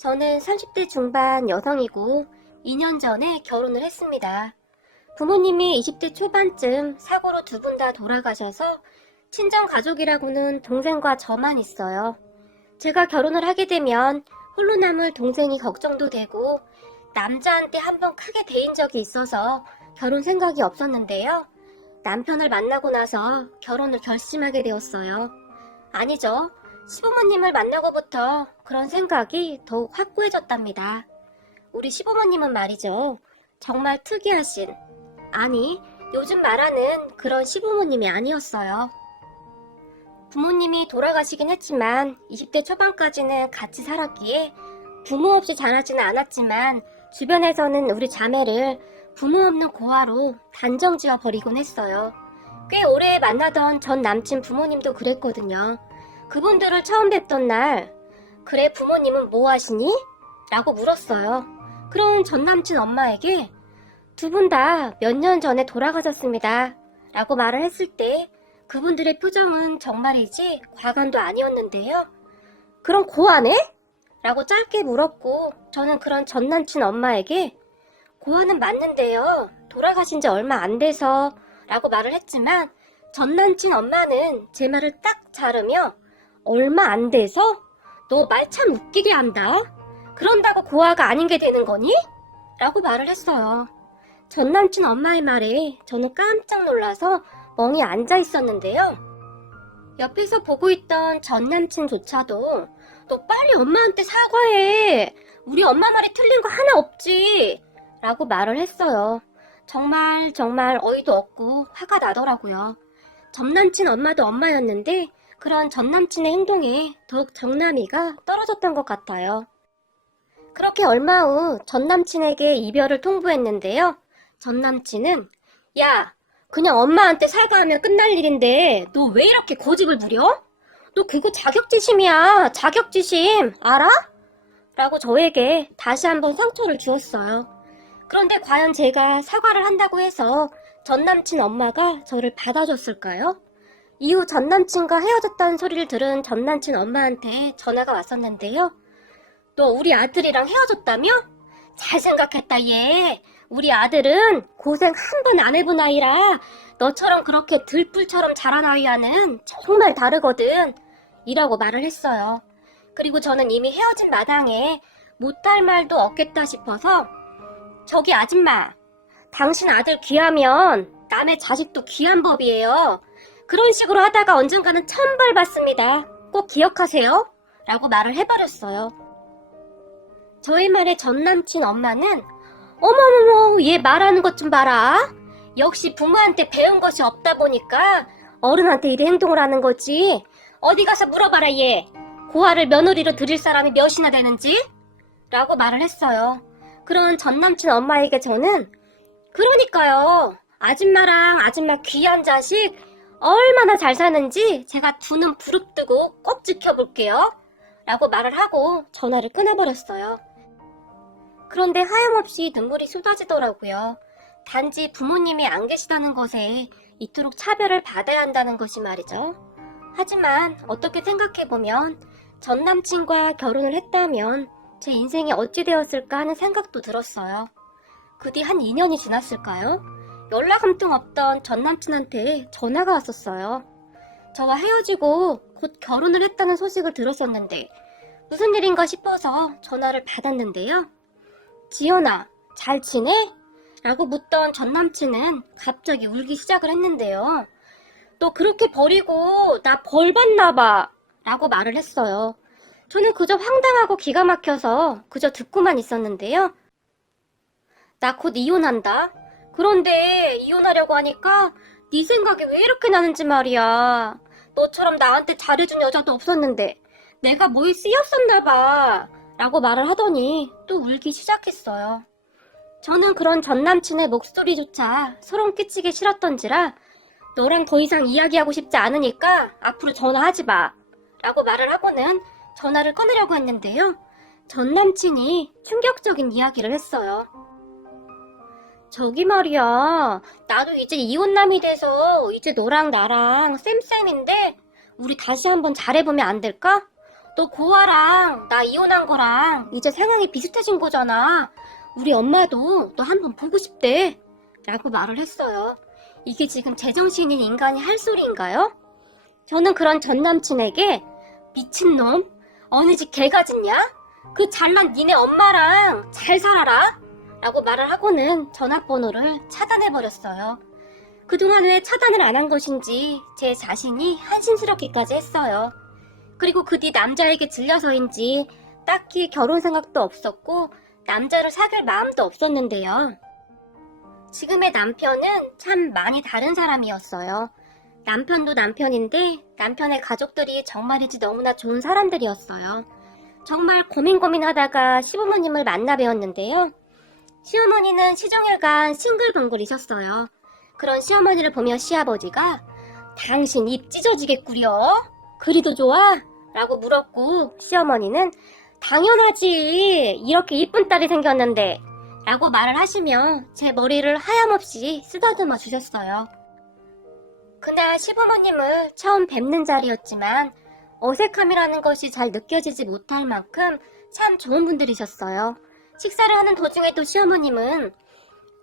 저는 30대 중반 여성이고 2년 전에 결혼을 했습니다. 부모님이 20대 초반쯤 사고로 두 분 다 돌아가셔서 친정 가족이라고는 동생과 저만 있어요. 제가 결혼을 하게 되면 홀로 남을 동생이 걱정도 되고 남자한테 한번 크게 대인 적이 있어서 결혼 생각이 없었는데요. 남편을 만나고 나서 결혼을 결심하게 되었어요. 아니죠. 시부모님을 만나고부터 그런 생각이 더욱 확고해졌답니다. 우리 시부모님은 말이죠. 정말 특이하신, 아니, 요즘 말하는 그런 시부모님이 아니었어요. 부모님이 돌아가시긴 했지만 20대 초반까지는 같이 살았기에 부모 없이 자라지는 않았지만 주변에서는 우리 자매를 부모 없는 고아로 단정지어 버리곤 했어요. 꽤 오래 만나던 전 남친 부모님도 그랬거든요. 그분들을 처음 뵙던 날, 그래 부모님은 뭐 하시니? 라고 물었어요. 그런 전 남친 엄마에게 두 분 다 몇 년 전에 돌아가셨습니다. 라고 말을 했을 때 그분들의 표정은 정말이지 과간도 아니었는데요. 그럼 고아네? 라고 짧게 물었고 저는 그런 전 남친 엄마에게 고아는 맞는데요. 돌아가신 지 얼마 안 돼서 라고 말을 했지만 전 남친 엄마는 제 말을 딱 자르며 얼마 안 돼서? 너 말 참 웃기게 한다. 그런다고 고아가 아닌 게 되는 거니? 라고 말을 했어요. 전 남친 엄마의 말에 저는 깜짝 놀라서 멍이 앉아 있었는데요. 옆에서 보고 있던 전 남친조차도 너 빨리 엄마한테 사과해. 우리 엄마 말이 틀린 거 하나 없지. 라고 말을 했어요. 정말 어이도 없고 화가 나더라고요. 전 남친 엄마도 엄마였는데 그런 전 남친의 행동에 더욱 정남이가 떨어졌던 것 같아요. 그렇게 얼마 후 전 남친에게 이별을 통보했는데요. 전 남친은 야, 그냥 엄마한테 사과하면 끝날 일인데 너 왜 이렇게 고집을 부려? 너 그거 자격지심이야. 자격지심. 알아? 라고 저에게 다시 한번 상처를 주었어요. 그런데 과연 제가 사과를 한다고 해서 전 남친 엄마가 저를 받아줬을까요? 이후 전 남친과 헤어졌다는 소리를 들은 전 남친 엄마한테 전화가 왔었는데요. 너 우리 아들이랑 헤어졌다며? 잘 생각했다 얘. 우리 아들은 고생 한 번 안 해본 아이라 너처럼 그렇게 들불처럼 자란 아이와는 정말 다르거든. 이라고 말을 했어요. 그리고 저는 이미 헤어진 마당에 못할 말도 없겠다 싶어서 저기 아줌마, 당신 아들 귀하면 남의 자식도 귀한 법이에요. 그런 식으로 하다가 언젠가는 천벌 받습니다. 꼭 기억하세요. 라고 말을 해버렸어요. 저의 말에 전 남친 엄마는 어머머머 얘 말하는 것 좀 봐라. 역시 부모한테 배운 것이 없다 보니까 어른한테 이래 행동을 하는 거지. 어디 가서 물어봐라 얘. 고아를 며느리로 들일 사람이 몇이나 되는지? 라고 말을 했어요. 그런 전 남친 엄마에게 저는 그러니까요. 아줌마랑 아줌마 귀한 자식 얼마나 잘 사는지 제가 두 눈 부릅뜨고 꼭 지켜볼게요. 라고 말을 하고 전화를 끊어버렸어요. 그런데 하염없이 눈물이 쏟아지더라고요. 단지 부모님이 안 계시다는 것에 이토록 차별을 받아야 한다는 것이 말이죠. 하지만 어떻게 생각해보면 전 남친과 결혼을 했다면 제 인생이 어찌 되었을까 하는 생각도 들었어요. 그 뒤 한 2년이 지났을까요? 연락 한 통 없던 전 남친한테 전화가 왔었어요. 저와 헤어지고 곧 결혼을 했다는 소식을 들었었는데 무슨 일인가 싶어서 전화를 받았는데요. 지연아, 잘 지내? 라고 묻던 전 남친은 갑자기 울기 시작을 했는데요. 너 그렇게 버리고 나 벌 받나 봐. 라고 말을 했어요. 저는 그저 황당하고 기가 막혀서 그저 듣고만 있었는데요. 나 곧 이혼한다. 그런데 이혼하려고 하니까 네 생각이 왜 이렇게 나는지 말이야. 너처럼 나한테 잘해준 여자도 없었는데 내가 뭐에 쓰였었나 봐. 라고 말을 하더니 또 울기 시작했어요. 저는 그런 전 남친의 목소리조차 소름 끼치기 싫었던지라 너랑 더 이상 이야기하고 싶지 않으니까 앞으로 전화하지 마. 라고 말을 하고는 전화를 끊으려고 했는데요. 전 남친이 충격적인 이야기를 했어요. 저기 말이야, 나도 이제 이혼남이 돼서 이제 너랑 나랑 쌤쌤인데 우리 다시 한번 잘해보면 안 될까? 너 고아랑 나 이혼한 거랑 이제 상황이 비슷해진 거잖아. 우리 엄마도 너 한번 보고 싶대. 라고 말을 했어요. 이게 지금 제정신인 인간이 할 소리인가요? 저는 그런 전남친에게 미친놈? 어느 집 개가 짖냐? 그 잘난 니네 엄마랑 잘 살아라? 라고 말을 하고는 전화번호를 차단해버렸어요. 그동안 왜 차단을 안 한 것인지 제 자신이 한심스럽기까지 했어요. 그리고 그 뒤 남자에게 질려서인지 딱히 결혼 생각도 없었고 남자를 사귈 마음도 없었는데요. 지금의 남편은 참 많이 다른 사람이었어요. 남편도 남편인데 남편의 가족들이 정말이지 너무나 좋은 사람들이었어요. 정말 고민하다가 시부모님을 만나 뵈었는데요. 시어머니는 시종일관 싱글벙글이셨어요. 그런 시어머니를 보며 시아버지가 당신 입 찢어지겠구려? 그리도 좋아? 라고 물었고 시어머니는 당연하지. 이렇게 이쁜 딸이 생겼는데 라고 말을 하시며 제 머리를 하염없이 쓰다듬어 주셨어요. 그날 시부모님을 처음 뵙는 자리였지만 어색함이라는 것이 잘 느껴지지 못할 만큼 참 좋은 분들이셨어요. 식사를 하는 도중에도 시어머님은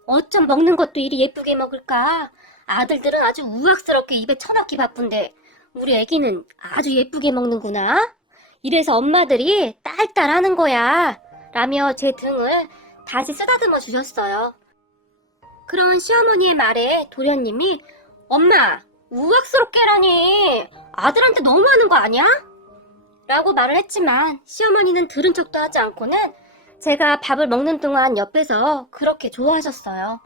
어쩜 먹는 것도 이리 예쁘게 먹을까? 아들들은 아주 우악스럽게 입에 쳐넣기 바쁜데 우리 애기는 아주 예쁘게 먹는구나? 이래서 엄마들이 딸딸하는 거야. 라며 제 등을 다시 쓰다듬어 주셨어요. 그런 시어머니의 말에 도련님이 엄마, 우악스럽게라니 아들한테 너무하는 거 아니야? 라고 말을 했지만 시어머니는 들은 척도 하지 않고는 제가 밥을 먹는 동안 옆에서 그렇게 좋아하셨어요.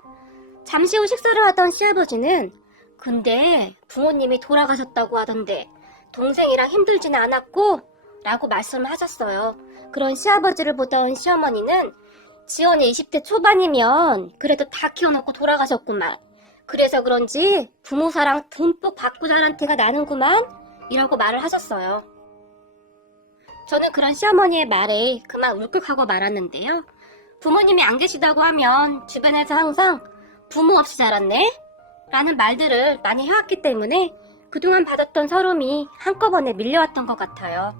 잠시 후 식사를 하던 시아버지는 근데 부모님이 돌아가셨다고 하던데 동생이랑 힘들지는 않았고? 라고 말씀을 하셨어요. 그런 시아버지를 보던 시어머니는 지원이 20대 초반이면 그래도 다 키워놓고 돌아가셨구만. 그래서 그런지 부모 사랑 듬뿍 받고 자란 티가 나는구만. 이라고 말을 하셨어요. 저는 그런 시어머니의 말에 그만 울컥하고 말았는데요. 부모님이 안 계시다고 하면 주변에서 항상 부모 없이 자랐네? 라는 말들을 많이 해왔기 때문에 그동안 받았던 서름이 한꺼번에 밀려왔던 것 같아요.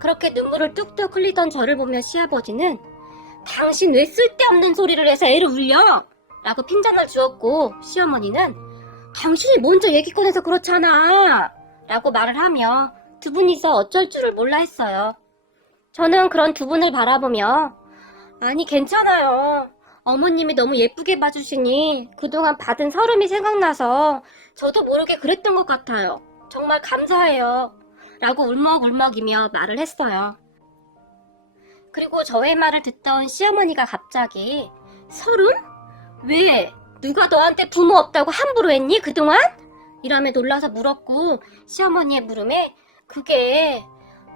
그렇게 눈물을 뚝뚝 흘리던 저를 보며 시아버지는 당신 왜 쓸데없는 소리를 해서 애를 울려? 라고 핀잔을 주었고 시어머니는 당신이 먼저 얘기 꺼내서 그렇잖아 라고 말을 하며 두 분이서 어쩔 줄을 몰라 했어요. 저는 그런 두 분을 바라보며 아니 괜찮아요. 어머님이 너무 예쁘게 봐주시니 그동안 받은 서름이 생각나서 저도 모르게 그랬던 것 같아요. 정말 감사해요. 라고 울먹울먹이며 말을 했어요. 그리고 저의 말을 듣던 시어머니가 갑자기 서름? 왜? 누가 너한테 부모 없다고 함부로 했니 그동안? 이라며 놀라서 물었고 시어머니의 물음에 그게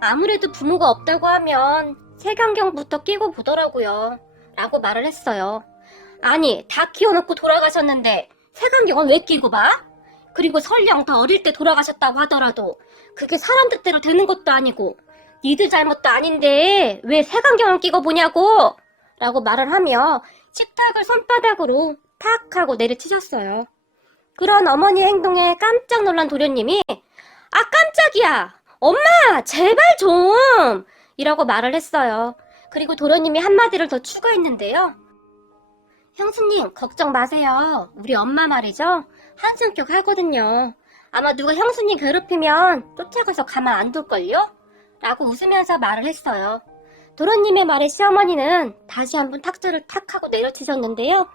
아무래도 부모가 없다고 하면 색안경부터 끼고 보더라고요. 라고 말을 했어요. 아니 다 키워놓고 돌아가셨는데 색안경은 왜 끼고 봐? 그리고 설령 더 어릴 때 돌아가셨다고 하더라도 그게 사람 뜻대로 되는 것도 아니고 니들 잘못도 아닌데 왜 색안경을 끼고 보냐고! 라고 말을 하며 식탁을 손바닥으로 탁 하고 내리치셨어요. 그런 어머니의 행동에 깜짝 놀란 도련님이 아 깜짝이야! 엄마 제발 좀! 이라고 말을 했어요. 그리고 도련님이 한마디를 더 추가했는데요. 형수님 걱정 마세요. 우리 엄마 말이죠. 한성격 하거든요. 아마 누가 형수님 괴롭히면 쫓아가서 가만 안 둘걸요? 라고 웃으면서 말을 했어요. 도련님의 말에 시어머니는 다시 한번 탁자를 탁 하고 내려치셨는데요.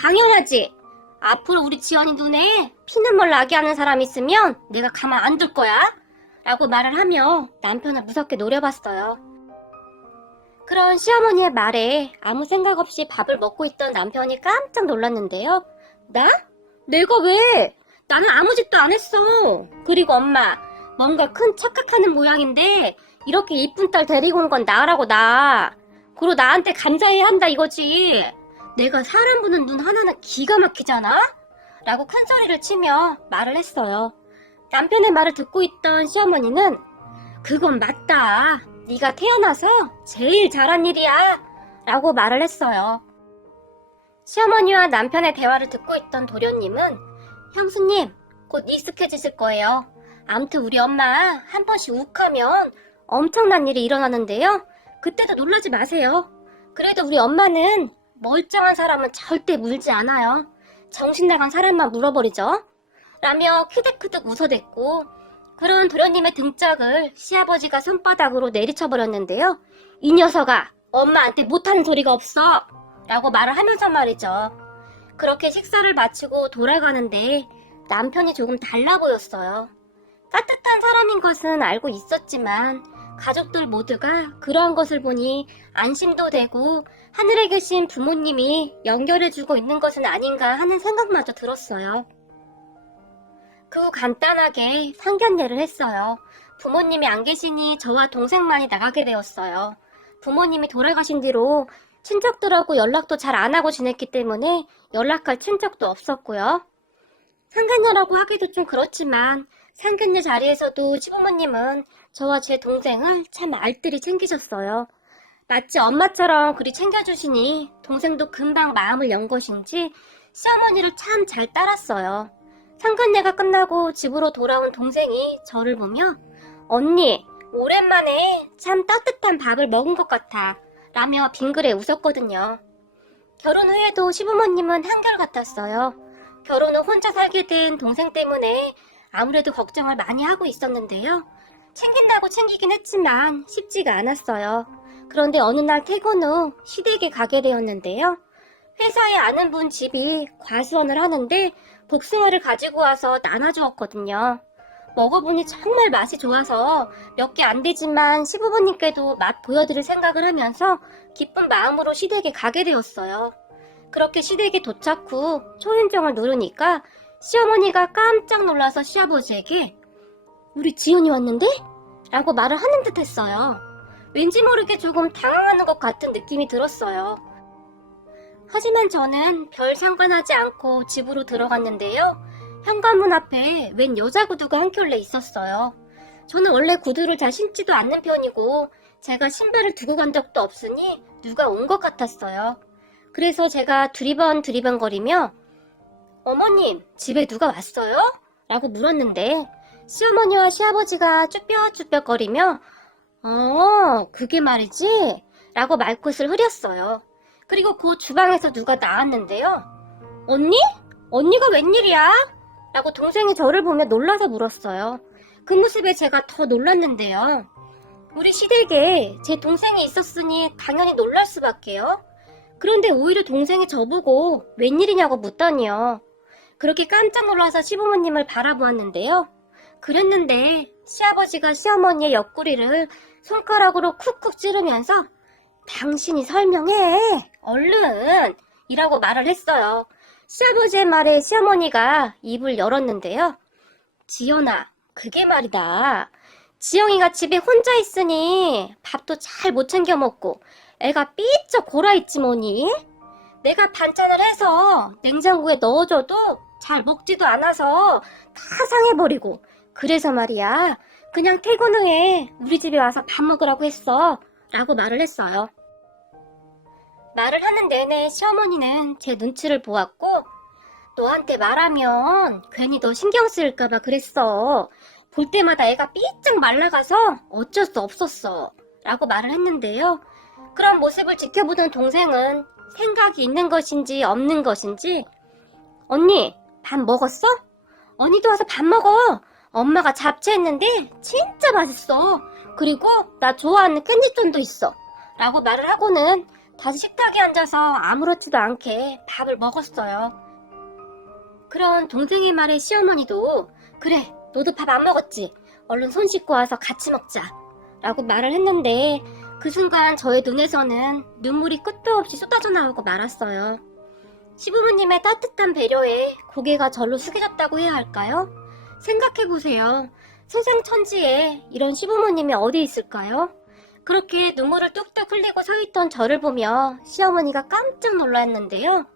당연하지. 앞으로 우리 지연이 눈에 피눈물 나게 하는 사람 있으면 내가 가만 안 둘 거야. 라고 말을 하며 남편을 무섭게 노려봤어요. 그런 시어머니의 말에 아무 생각 없이 밥을 먹고 있던 남편이 깜짝 놀랐는데요. 나? 내가 왜? 나는 아무 짓도 안 했어. 그리고 엄마, 뭔가 큰 착각하는 모양인데 이렇게 이쁜 딸 데리고 온 건 나라고 나. 그리고 나한테 감사해야 한다 이거지. 내가 사람 보는 눈 하나는 기가 막히잖아? 라고 큰 소리를 치며 말을 했어요. 남편의 말을 듣고 있던 시어머니는 그건 맞다. 네가 태어나서 제일 잘한 일이야. 라고 말을 했어요. 시어머니와 남편의 대화를 듣고 있던 도련님은 형수님 곧 익숙해지실 거예요. 암튼 우리 엄마 한 번씩 욱하면 엄청난 일이 일어나는데요. 그때도 놀라지 마세요. 그래도 우리 엄마는 멀쩡한 사람은 절대 물지 않아요. 정신 나간 사람만 물어버리죠. 라며 크득크득 웃어댔고 그런 도련님의 등짝을 시아버지가 손바닥으로 내리쳐버렸는데요. 이 녀석아, 엄마한테 못하는 소리가 없어! 라고 말을 하면서 말이죠. 그렇게 식사를 마치고 돌아가는데 남편이 조금 달라 보였어요. 따뜻한 사람인 것은 알고 있었지만 가족들 모두가 그러한 것을 보니 안심도 되고 하늘에 계신 부모님이 연결해주고 있는 것은 아닌가 하는 생각마저 들었어요. 그 후 간단하게 상견례를 했어요. 부모님이 안 계시니 저와 동생만이 나가게 되었어요. 부모님이 돌아가신 뒤로 친척들하고 연락도 잘 안 하고 지냈기 때문에 연락할 친척도 없었고요. 상견례라고 하기도 좀 그렇지만 상견례 자리에서도 시부모님은 저와 제 동생을 참 알뜰히 챙기셨어요. 마치 엄마처럼 그리 챙겨주시니 동생도 금방 마음을 연 것인지 시어머니를 참 잘 따랐어요. 상견례가 끝나고 집으로 돌아온 동생이 저를 보며 언니, 오랜만에 참 따뜻한 밥을 먹은 것 같아 라며 빙그레 웃었거든요. 결혼 후에도 시부모님은 한결같았어요. 결혼 후 혼자 살게 된 동생 때문에 아무래도 걱정을 많이 하고 있었는데요. 챙긴다고 챙기긴 했지만 쉽지가 않았어요. 그런데 어느 날 퇴근 후 시댁에 가게 되었는데요. 회사에 아는 분 집이 과수원을 하는데 복숭아를 가지고 와서 나눠주었거든요. 먹어보니 정말 맛이 좋아서 몇 개 안 되지만 시부모님께도 맛 보여드릴 생각을 하면서 기쁜 마음으로 시댁에 가게 되었어요. 그렇게 시댁에 도착 후 초인종을 누르니까 시어머니가 깜짝 놀라서 시아버지에게 우리 지연이 왔는데? 라고 말을 하는 듯 했어요. 왠지 모르게 조금 당황하는 것 같은 느낌이 들었어요. 하지만 저는 별 상관하지 않고 집으로 들어갔는데요. 현관문 앞에 웬 여자 구두가 한 켤레 있었어요. 저는 원래 구두를 잘 신지도 않는 편이고 제가 신발을 두고 간 적도 없으니 누가 온 것 같았어요. 그래서 제가 두리번거리며 어머님, 집에 누가 왔어요? 라고 물었는데 시어머니와 시아버지가 쭈뼛쭈뼛거리며 그게 말이지? 라고 말끝을 흐렸어요. 그리고 그 주방에서 누가 나왔는데요. 언니? 언니가 웬일이야? 라고 동생이 저를 보며 놀라서 물었어요. 그 모습에 제가 더 놀랐는데요. 우리 시댁에 제 동생이 있었으니 당연히 놀랄 수밖에요. 그런데 오히려 동생이 저보고 웬일이냐고 묻더니요. 그렇게 깜짝 놀라서 시부모님을 바라보았는데요. 그랬는데 시아버지가 시어머니의 옆구리를 손가락으로 쿡쿡 찌르면서 당신이 설명해 얼른 이라고 말을 했어요. 시아버지의 말에 시어머니가 입을 열었는데요. 지연아, 그게 말이다. 지영이가 집에 혼자 있으니 밥도 잘 못 챙겨 먹고 애가 삐쩍 골아있지 뭐니? 내가 반찬을 해서 냉장고에 넣어줘도 잘 먹지도 않아서 다 상해버리고 그래서 말이야 그냥 퇴근 후에 우리 집에 와서 밥 먹으라고 했어 라고 말을 했어요. 말을 하는 내내 시어머니는 제 눈치를 보았고 너한테 말하면 괜히 너 신경 쓰일까봐 그랬어. 볼 때마다 애가 삐쩍 말라가서 어쩔 수 없었어 라고 말을 했는데요. 그런 모습을 지켜보던 동생은 생각이 있는 것인지 없는 것인지 언니 밥 먹었어? 언니도 와서 밥 먹어. 엄마가 잡채했는데 진짜 맛있어. 그리고 나 좋아하는 깻잎전도 있어 라고 말을 하고는 다시 식탁에 앉아서 아무렇지도 않게 밥을 먹었어요. 그런 동생의 말에 시어머니도 그래 너도 밥 안 먹었지? 얼른 손 씻고 와서 같이 먹자 라고 말을 했는데 그 순간 저의 눈에서는 눈물이 끝도 없이 쏟아져 나오고 말았어요. 시부모님의 따뜻한 배려에 고개가 절로 숙여졌다고 해야 할까요? 생각해보세요. 세상천지에 이런 시부모님이 어디 있을까요? 그렇게 눈물을 뚝뚝 흘리고 서있던 저를 보며 시어머니가 깜짝 놀랐는데요.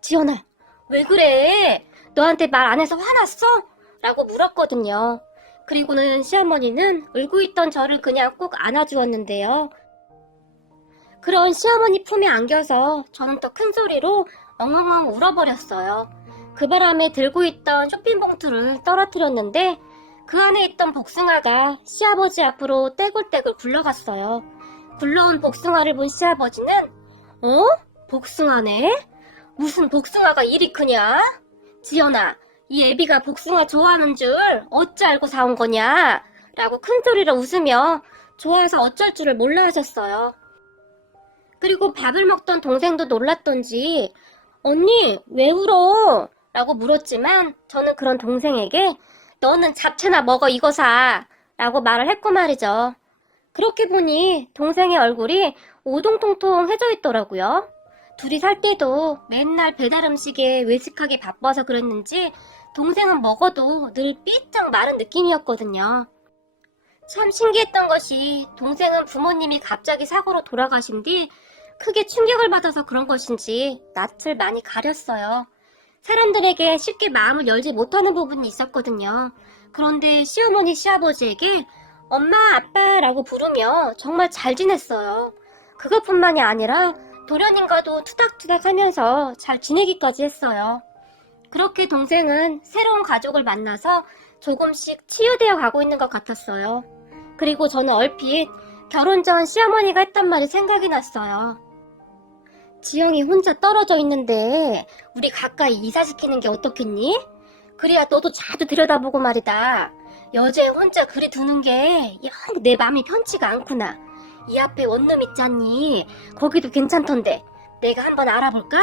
지연아, 왜 그래? 너한테 말 안 해서 화났어? 라고 물었거든요. 그리고는 시어머니는 울고 있던 저를 그냥 꼭 안아주었는데요. 그런 시어머니 품에 안겨서 저는 더 큰 소리로 엉엉엉 울어버렸어요. 그 바람에 들고 있던 쇼핑봉투를 떨어뜨렸는데 그 안에 있던 복숭아가 시아버지 앞으로 떼굴떼굴 굴러갔어요. 굴러온 복숭아를 본 시아버지는 어? 복숭아네? 무슨 복숭아가 이리 크냐? 지연아, 이 애비가 복숭아 좋아하는 줄 어찌 알고 사온 거냐? 라고 큰 소리로 웃으며 좋아해서 어쩔 줄을 몰라 하셨어요. 그리고 밥을 먹던 동생도 놀랐던지 언니 왜 울어? 라고 물었지만 저는 그런 동생에게 너는 잡채나 먹어 이거 사 라고 말을 했고 말이죠. 그렇게 보니 동생의 얼굴이 오동통통해져 있더라고요. 둘이 살 때도 맨날 배달 음식에 외식하게 바빠서 그랬는지 동생은 먹어도 늘 삐쩍 마른 느낌이었거든요. 참 신기했던 것이 동생은 부모님이 갑자기 사고로 돌아가신 뒤 크게 충격을 받아서 그런 것인지 낯을 많이 가렸어요. 사람들에게 쉽게 마음을 열지 못하는 부분이 있었거든요. 그런데 시어머니, 시아버지에게 엄마, 아빠라고 부르며 정말 잘 지냈어요. 그것뿐만이 아니라 도련님과도 투닥투닥 하면서 잘 지내기까지 했어요. 그렇게 동생은 새로운 가족을 만나서 조금씩 치유되어 가고 있는 것 같았어요. 그리고 저는 얼핏 결혼 전 시어머니가 했던 말이 생각이 났어요. 지영이 혼자 떨어져 있는데 우리 가까이 이사시키는 게 어떻겠니? 그래야 너도 자주 들여다보고 말이다. 여자애 혼자 그리 두는 게 영 내 맘이 편치가 않구나. 이 앞에 원룸 있잖니. 거기도 괜찮던데 내가 한번 알아볼까?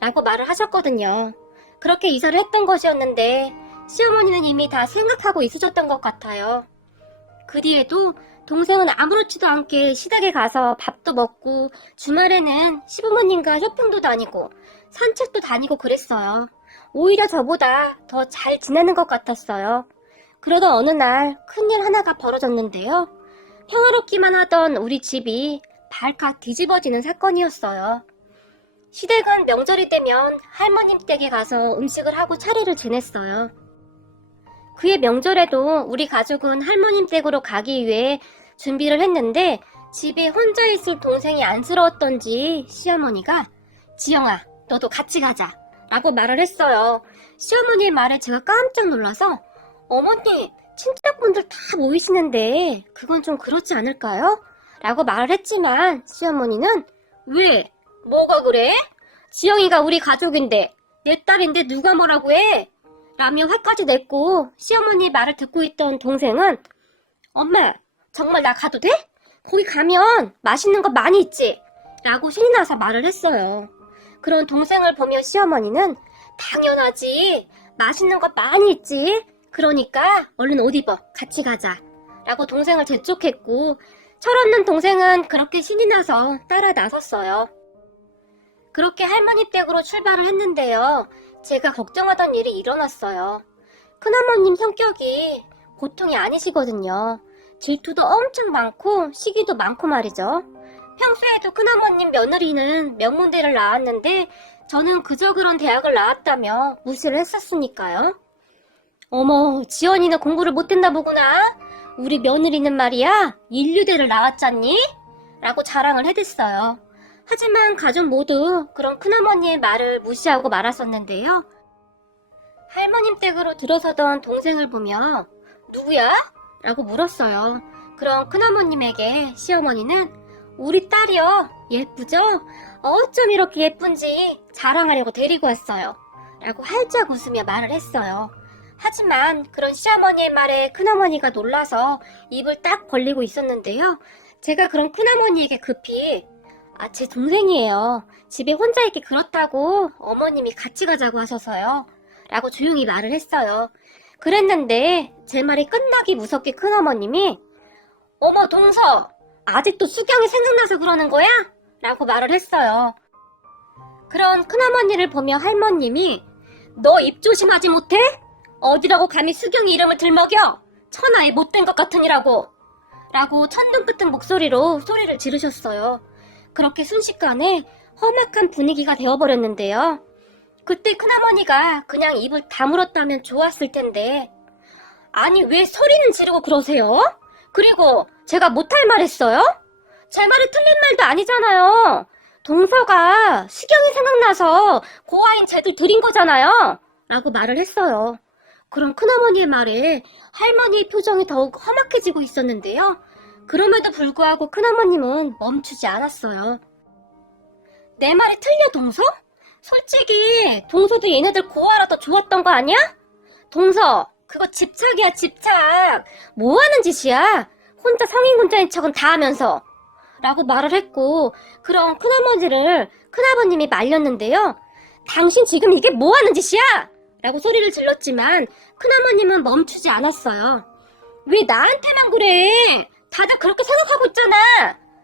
라고 말을 하셨거든요. 그렇게 이사를 했던 것이었는데 시어머니는 이미 다 생각하고 있으셨던 것 같아요. 그 뒤에도 동생은 아무렇지도 않게 시댁에 가서 밥도 먹고 주말에는 시부모님과 쇼핑도 다니고 산책도 다니고 그랬어요. 오히려 저보다 더 잘 지내는 것 같았어요. 그러던 어느 날 큰일 하나가 벌어졌는데요. 평화롭기만 하던 우리 집이 발칵 뒤집어지는 사건이었어요. 시댁은 명절이 되면 할머님 댁에 가서 음식을 하고 차례를 지냈어요. 그해 명절에도 우리 가족은 할머님 댁으로 가기 위해 준비를 했는데 집에 혼자 있을 동생이 안쓰러웠던지 시어머니가 지영아 너도 같이 가자 라고 말을 했어요. 시어머니의 말에 제가 깜짝 놀라서 어머니 친척분들 다 모이시는데 그건 좀 그렇지 않을까요? 라고 말을 했지만 시어머니는 왜? 뭐가 그래? 지영이가 우리 가족인데 내 딸인데 누가 뭐라고 해? 라며 화까지 냈고 시어머니 말을 듣고 있던 동생은 엄마 정말 나 가도 돼? 거기 가면 맛있는 거 많이 있지? 라고 신이 나서 말을 했어요. 그런 동생을 보며 시어머니는 당연하지 맛있는 거 많이 있지 그러니까 얼른 옷 입어 같이 가자 라고 동생을 재촉했고 철없는 동생은 그렇게 신이 나서 따라 나섰어요. 그렇게 할머니 댁으로 출발을 했는데요. 제가 걱정하던 일이 일어났어요. 큰어머님 성격이 보통이 아니시거든요. 질투도 엄청 많고 시기도 많고 말이죠. 평소에도 큰어머님 며느리는 명문대를 나왔는데 저는 그저 그런 대학을 나왔다며 무시를 했었으니까요. 어머, 지연이는 공부를 못했나 보구나. 우리 며느리는 말이야 인류대를 나왔잖니? 라고 자랑을 해댔어요. 하지만 가족 모두 그런 큰어머니의 말을 무시하고 말았었는데요. 할머님 댁으로 들어서던 동생을 보며 누구야? 라고 물었어요. 그럼 큰어머님에게 시어머니는 우리 딸이요. 예쁘죠? 어쩜 이렇게 예쁜지 자랑하려고 데리고 왔어요. 라고 활짝 웃으며 말을 했어요. 하지만 그런 시어머니의 말에 큰어머니가 놀라서 입을 딱 벌리고 있었는데요. 제가 그런 큰어머니에게 급히 제 동생이에요. 집에 혼자 있기 그렇다고 어머님이 같이 가자고 하셔서요. 라고 조용히 말을 했어요. 그랬는데 제 말이 끝나기 무섭게 큰어머님이 어머 동서 아직도 수경이 생각나서 그러는 거야? 라고 말을 했어요. 그런 큰어머니를 보며 할머님이 너 입 조심하지 못해? 어디라고 감히 수경이 이름을 들먹여? 천하에 못된 것 같으니라고 라고 천둥 끝은 목소리로 소리를 지르셨어요. 그렇게 순식간에 험악한 분위기가 되어버렸는데요. 그때 큰어머니가 그냥 입을 다물었다면 좋았을 텐데 아니 왜 소리는 지르고 그러세요? 그리고 제가 못할 말 했어요? 제 말이 틀린 말도 아니잖아요. 동서가 수경이 생각나서 고아인 쟤들 드린 거잖아요. 라고 말을 했어요. 그런 큰어머니의 말에 할머니의 표정이 더욱 험악해지고 있었는데요. 그럼에도 불구하고 큰어머님은 멈추지 않았어요. 내 말이 틀려, 동서? 솔직히 동서도 얘네들 고아라 더 좋았던 거 아니야? 동서, 그거 집착이야, 집착. 뭐 하는 짓이야? 혼자 성인군자인 척은 다 하면서. 라고 말을 했고, 그런 큰어머니를 큰아버님이 말렸는데요. 당신 지금 이게 뭐 하는 짓이야? 라고 소리를 질렀지만 큰어머님은 멈추지 않았어요. 왜 나한테만 그래? 다들 그렇게 생각하고 있잖아.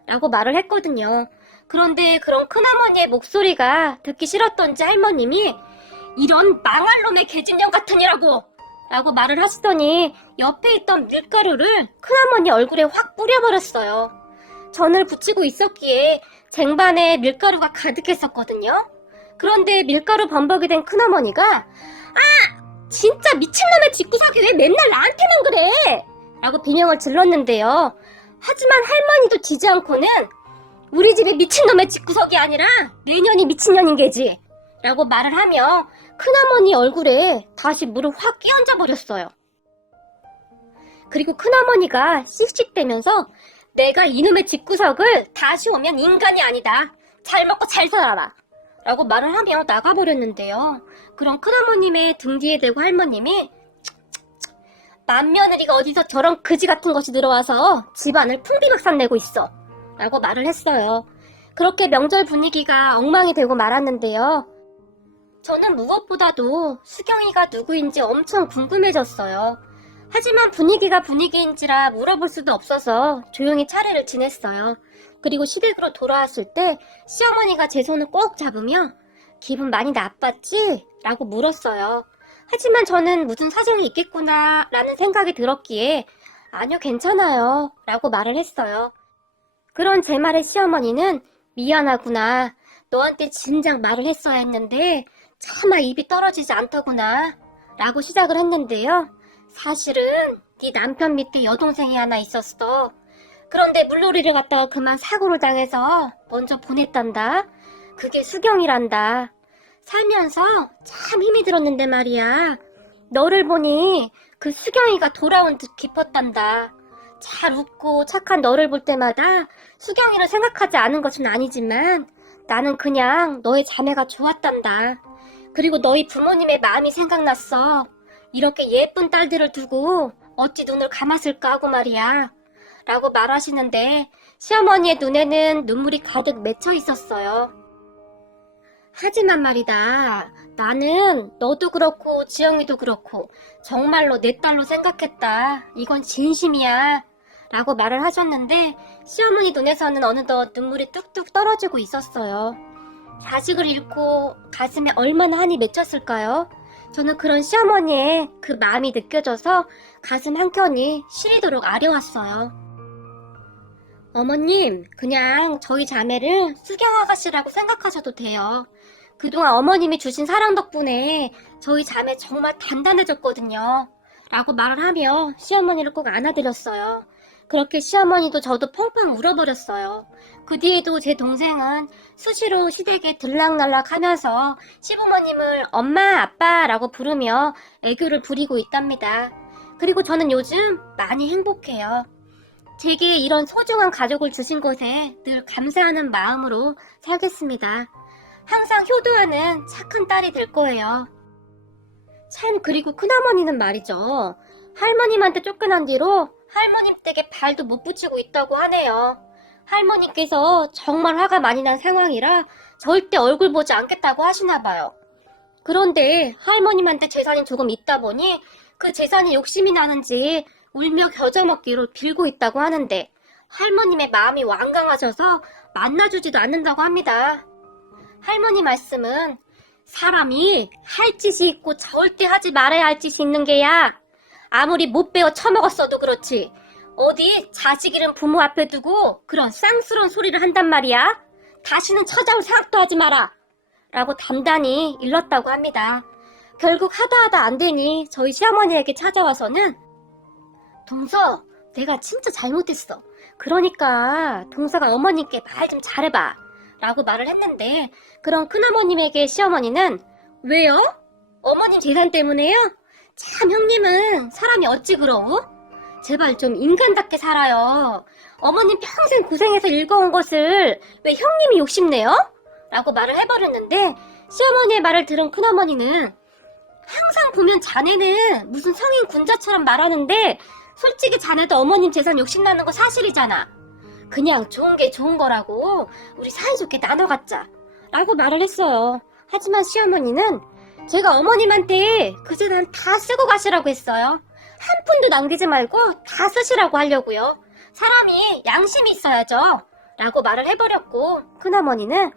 라고 말을 했거든요. 그런데 그런 큰어머니의 목소리가 듣기 싫었던지 할머님이 이런 망할 놈의 계집년 같으니라고 라고 말을 하시더니 옆에 있던 밀가루를 큰어머니 얼굴에 확 뿌려버렸어요. 전을 붙이고 있었기에 쟁반에 밀가루가 가득했었거든요. 그런데 밀가루 범벅이 된 큰어머니가 진짜 미친놈의 집구석이 왜 맨날 나한테만 그래? 라고 비명을 질렀는데요. 하지만 할머니도 지지 않고는 우리 집이 미친놈의 집구석이 아니라 내년이 미친년인 게지 라고 말을 하며 큰어머니 얼굴에 다시 물을 확 끼얹어 버렸어요. 그리고 큰어머니가 씩씩대면서 내가 이놈의 집구석을 다시 오면 인간이 아니다. 잘 먹고 잘 살아라. 라고 말을 하며 나가버렸는데요. 그런 큰어머님의 등 뒤에 대고 할머님이 맏며느리가 어디서 저런 그지 같은 것이 들어와서 집안을 풍비박산 내고 있어. 라고 말을 했어요. 그렇게 명절 분위기가 엉망이 되고 말았는데요. 저는 무엇보다도 수경이가 누구인지 엄청 궁금해졌어요. 하지만 분위기가 분위기인지라 물어볼 수도 없어서 조용히 차례를 지냈어요. 그리고 시댁으로 돌아왔을 때 시어머니가 제 손을 꼭 잡으며 기분 많이 나빴지? 라고 물었어요. 하지만 저는 무슨 사정이 있겠구나 라는 생각이 들었기에 아니요 괜찮아요 라고 말을 했어요. 그런 제 말에 시어머니는 미안하구나. 너한테 진작 말을 했어야 했는데 차마 입이 떨어지지 않더구나 라고 시작을 했는데요. 사실은 네 남편 밑에 여동생이 하나 있었어. 그런데 물놀이를 갔다가 그만 사고를 당해서 먼저 보냈단다. 그게 수경이란다. 살면서 참 힘이 들었는데 말이야. 너를 보니 그 수경이가 돌아온 듯 기뻤단다. 잘 웃고 착한 너를 볼 때마다 수경이를 생각하지 않은 것은 아니지만 나는 그냥 너의 자매가 좋았단다. 그리고 너희 부모님의 마음이 생각났어. 이렇게 예쁜 딸들을 두고 어찌 눈을 감았을까 하고 말이야. 라고 말하시는데 시어머니의 눈에는 눈물이 가득 맺혀 있었어요. 하지만 말이다. 나는 너도 그렇고 지영이도 그렇고 정말로 내 딸로 생각했다. 이건 진심이야. 라고 말을 하셨는데 시어머니 눈에서는 어느덧 눈물이 뚝뚝 떨어지고 있었어요. 자식을 잃고 가슴에 얼마나 한이 맺혔을까요? 저는 그런 시어머니의 그 마음이 느껴져서 가슴 한켠이 시리도록 아려왔어요. 어머님, 그냥 저희 자매를 수경 아가씨라고 생각하셔도 돼요. 그동안 어머님이 주신 사랑 덕분에 저희 자매 정말 단단해졌거든요. 라고 말을 하며 시어머니를 꼭 안아드렸어요. 그렇게 시어머니도 저도 펑펑 울어버렸어요. 그 뒤에도 제 동생은 수시로 시댁에 들락날락 하면서 시부모님을 엄마, 아빠라고 부르며 애교를 부리고 있답니다. 그리고 저는 요즘 많이 행복해요. 제게 이런 소중한 가족을 주신 것에 늘 감사하는 마음으로 살겠습니다. 항상 효도하는 착한 딸이 될 거예요. 참, 그리고 큰어머니는 말이죠. 할머님한테 쫓겨난 뒤로 할머님 댁에 발도 못 붙이고 있다고 하네요. 할머니께서 정말 화가 많이 난 상황이라 절대 얼굴 보지 않겠다고 하시나 봐요. 그런데 할머님한테 재산이 조금 있다 보니 그 재산이 욕심이 나는지 울며 겨자먹기로 빌고 있다고 하는데 할머님의 마음이 완강하셔서 만나주지도 않는다고 합니다. 할머니 말씀은 사람이 할 짓이 있고 절대 하지 말아야 할 짓이 있는 게야. 아무리 못 배워 처먹었어도 그렇지. 어디 자식 잃은 부모 앞에 두고 그런 쌍스러운 소리를 한단 말이야. 다시는 찾아올 생각도 하지 마라. 라고 단단히 일렀다고 합니다. 결국 하다 안 되니 저희 시어머니에게 찾아와서는 동서, 내가 진짜 잘못했어. 그러니까 동서가 어머님께 말 좀 잘해봐. 라고 말을 했는데 그런 큰어머님에게 시어머니는 왜요? 어머님 재산 때문에요? 참 형님은 사람이 어찌 그러우? 제발 좀 인간답게 살아요. 어머님 평생 고생해서 읽어온 것을 왜 형님이 욕심내요? 라고 말을 해버렸는데 시어머니의 말을 들은 큰어머니는 항상 보면 자네는 무슨 성인 군자처럼 말하는데 솔직히 자네도 어머님 재산 욕심나는 거 사실이잖아. 그냥 좋은 게 좋은 거라고 우리 사이좋게 나눠 갖자 라고 말을 했어요. 하지만 시어머니는 제가 어머님한테 그 재산 다 쓰고 가시라고 했어요. 한 푼도 남기지 말고 다 쓰시라고 하려고요. 사람이 양심이 있어야죠 라고 말을 해버렸고 큰어머니는